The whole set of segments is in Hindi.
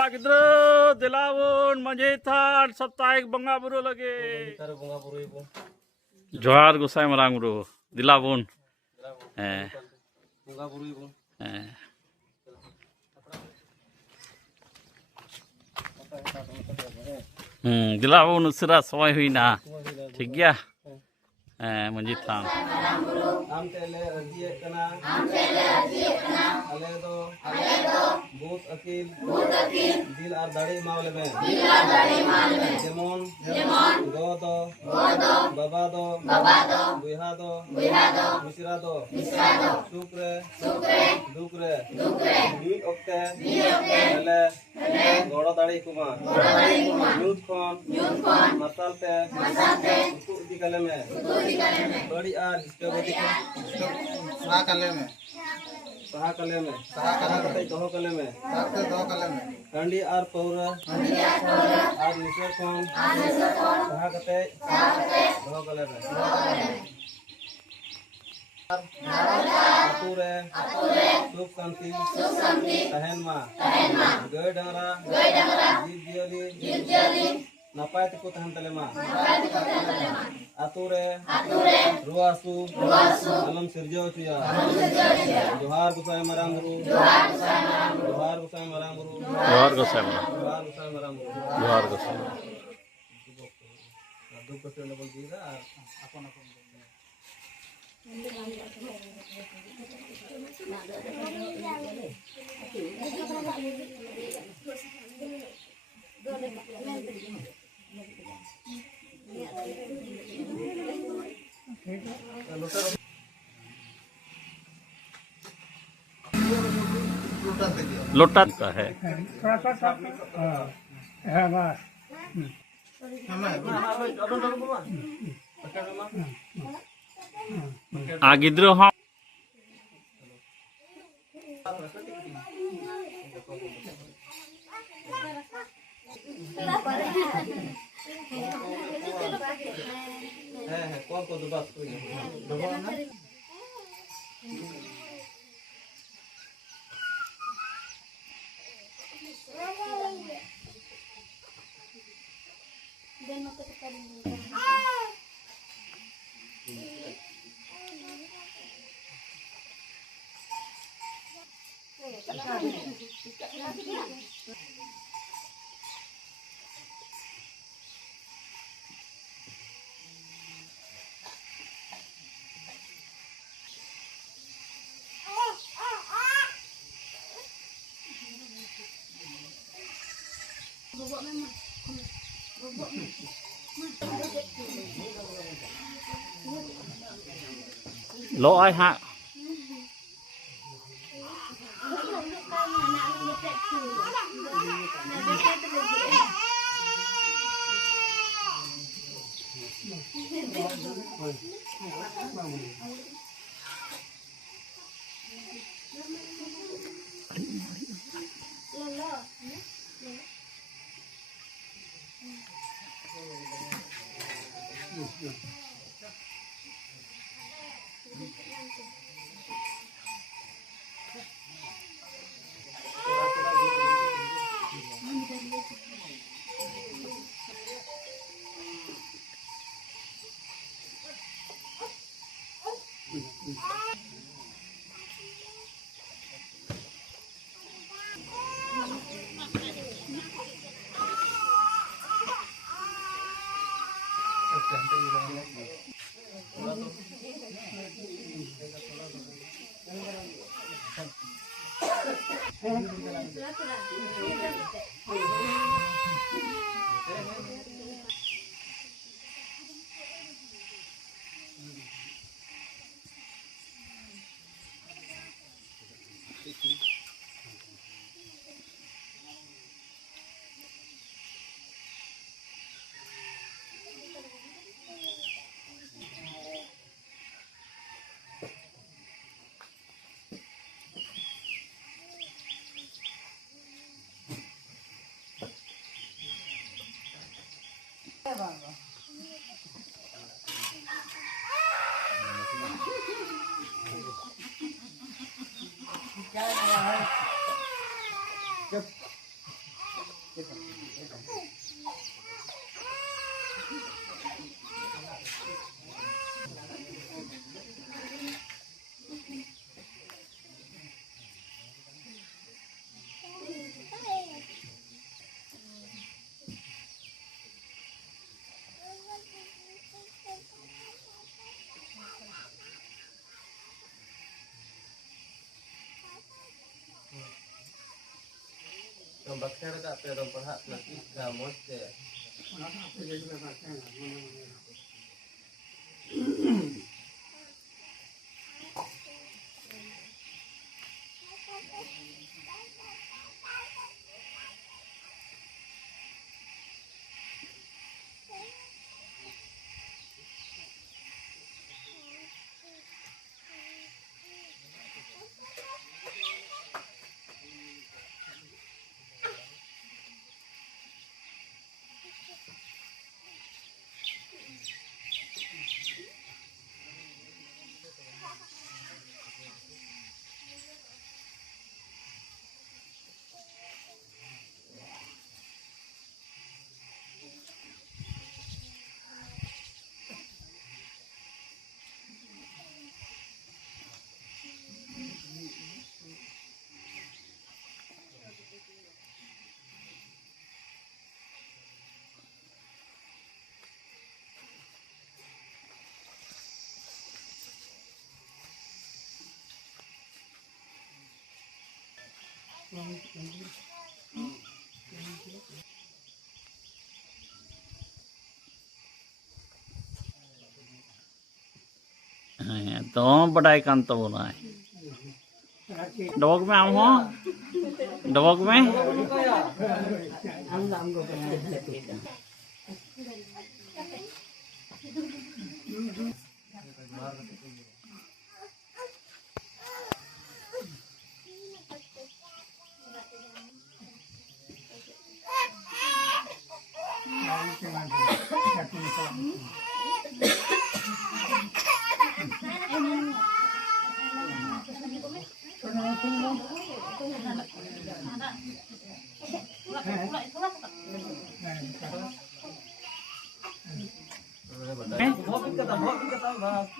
बाबा गिद्रो दिलावन मजे थान साप्ताहिक बंगा बुरु लगे जोहार गोसाई मरांग बुरु दिलावन दिलावन उसरा समय हुई ना ठीक गया मजे थान आम तेले अर्जिए कना अले दो बहुत अकील दिल आर दाढ़ी मावले में जेमन गो दो बाबा दो बुहा दो मिश्रा दो सुख रे दुख रे मीट ओक्ते अले गोड़ो दाढ़ी कुमा यूथ कौन मसाल पे उनको उदी कले में बड़ी आर इसके बदी सहा कले में कते दो कले में कंडी आर पौरा आर निसर कौन सहा कते दो कले में आतुरे सुख शांति तहन मा गय डंगरा जीव जियली नपाय तको तहन तले मा आतुरे रुआसु अलम सिरजो चुया जोहार गोसाई मरांगरू जोहार गोसाई मरांगरू जोहार गोसाई दुख कसे लेवल दीदा अपन अपन लोटा का है गिद्रो हाँ कौन को दुबास कोई दबाव ना लो ai hạ बखेड़ का पे दम पढ़ा लगी का मस्त तो बड़ाई कान तो बोला है डबक में आम हो डबक में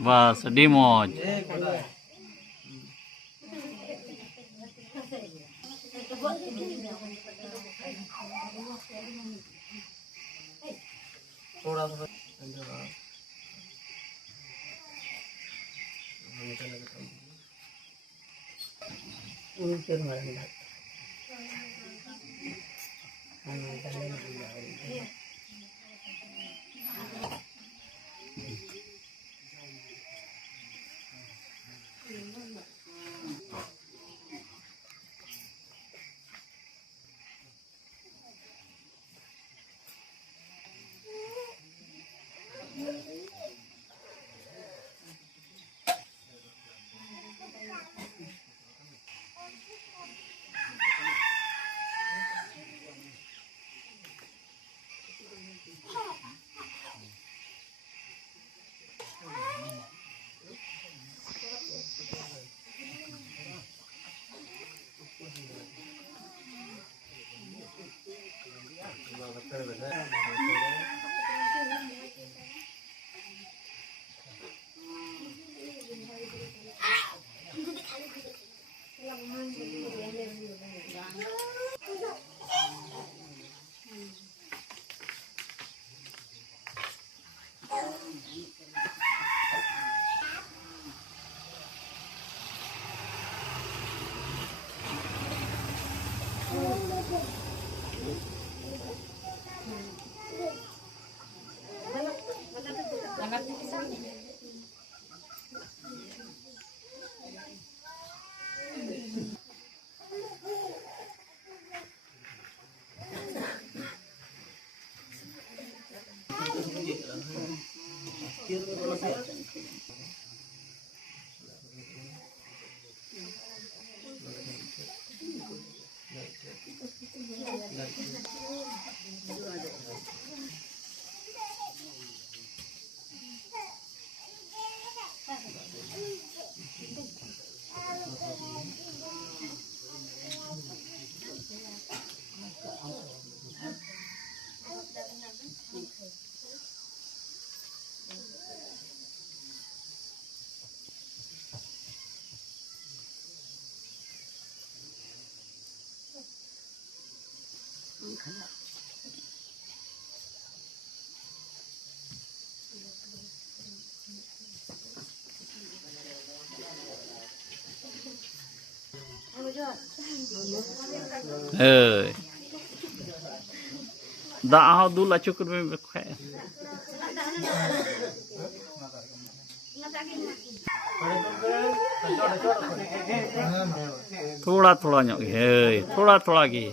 बस डी मौज थोड़ा सा दाग हो दुल आचो कर में बखाय थोड़ा थोड़ा ᱧᱚᱜ गे हे थोड़ा थोड़ा गे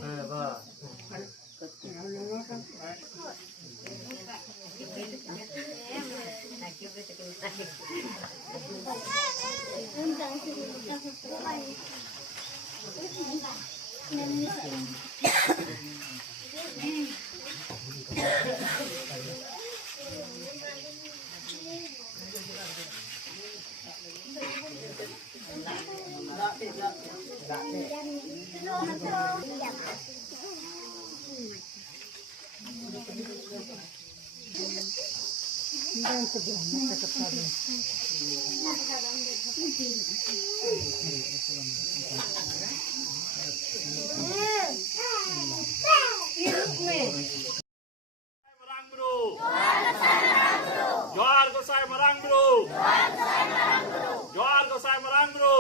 Joar Gosai Marang Bro. Joar Gosai Marang Bro.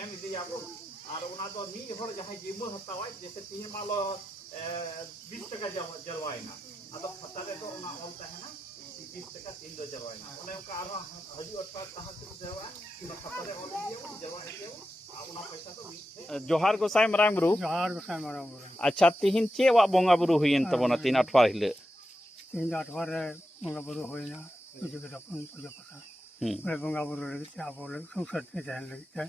Em itu ya bro. Ada orang tu ni orang jahai jimu hatta wai. Jese tihe malo 20 টাকা jalwai na. Atau hatta le to ona all tahe na 20 টাকা 3 do jalwai na. Ona ka arha haju atta taha tu jalwai. Kina hatta le all dia jalwai dia. Ona paisa to Johar Gosai Marang Bro. Johar Gosai Marang Bro. Acha tihin che wa bonga buru huyen tabona 3 8 hile. 3 8 re bonga buru hoina. Puja kita pun puja pasa. Bonga buru lagi abo lagi sungsat ke jalan lagi ke.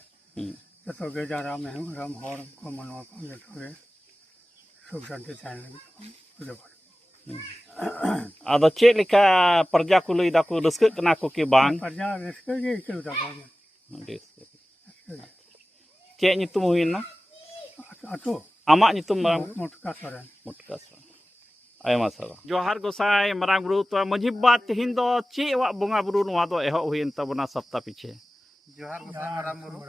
Jatuh ke jara mehum ram hor ko manwa ko jatuh ke sungsat ke jalan lagi puja pasa. Ado cek lika perja ku lei daku reske kena ku ke bang. Perja reske ge ke udah kan. Cek nyitum huyen na? Atu. Amak nyitum Marang Mutka Soren. Mutka Soren. Ayam masalah. Johar Gosai Marang Buru tu majibat tihin do cek wa bonga buru nuwa do ehok huyen tabona sapta piche. Johar Gosai Marang Buru.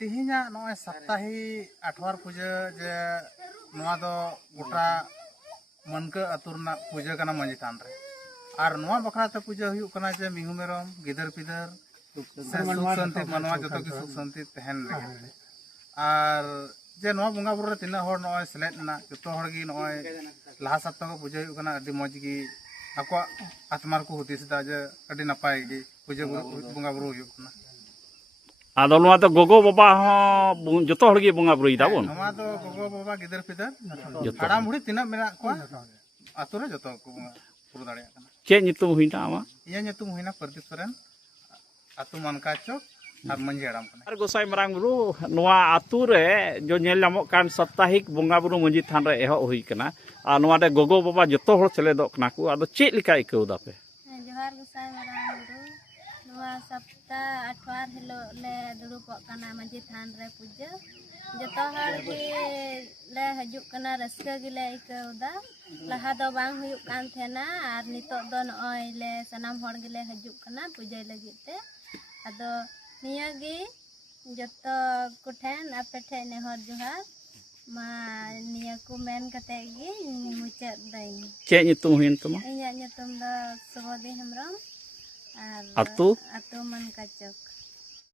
Tihinya noy saptahi athwar puja je nuwa do gota manka aturna puja kana manji tan re. Ar nuwa bakra te puja huyuk kana je mihu merom gidar pidar se suk santi manwa joto ki suk santi tehen re. Ar je nuwa bonga buru re tina hor noy selet na joto hor gi noy laha sapta ko puja huyuk kana adi moj gi akwa atmar ko hudis da je adi napai gi puja bonga buru huyuk kana. Ado nuwa to gogo baba ho joto hor gi bonga buru ida bon. Nama do gogo baba gidar pidar haram budi tina mena ko atur re joto ko bonga buru dare kana. Cek nyitum huina ama? Iya nyetum huina Perdip Soren atu Mankacok ar manji haram kana. Johar Gosai Marang Buru nuwa atu re jo nyel nyamok kan saptahik bonga buru manji than re ehok hui kana. Ar nuwa de gogo baba joto hor seledok kana ku ado cek lika ikeu dape? Johar Gosai Marang Buru nuwa sapta athwar hilo le durupok kana manji than re puja. Joto hor gi le hajuk kana raska gi le ikeu da. Laha do bang huyuk kan thena ar nitok do noy le sanam hor gi le hajuk kana puja lagi te. Ado niya gi joto kuthen ape the ne hor johar ma niya ku men kate gi mucet dai. Cek nyitum huyen tama? Inya nyetum do Subodhi Hembrong ar Atu? Atu Mankacok.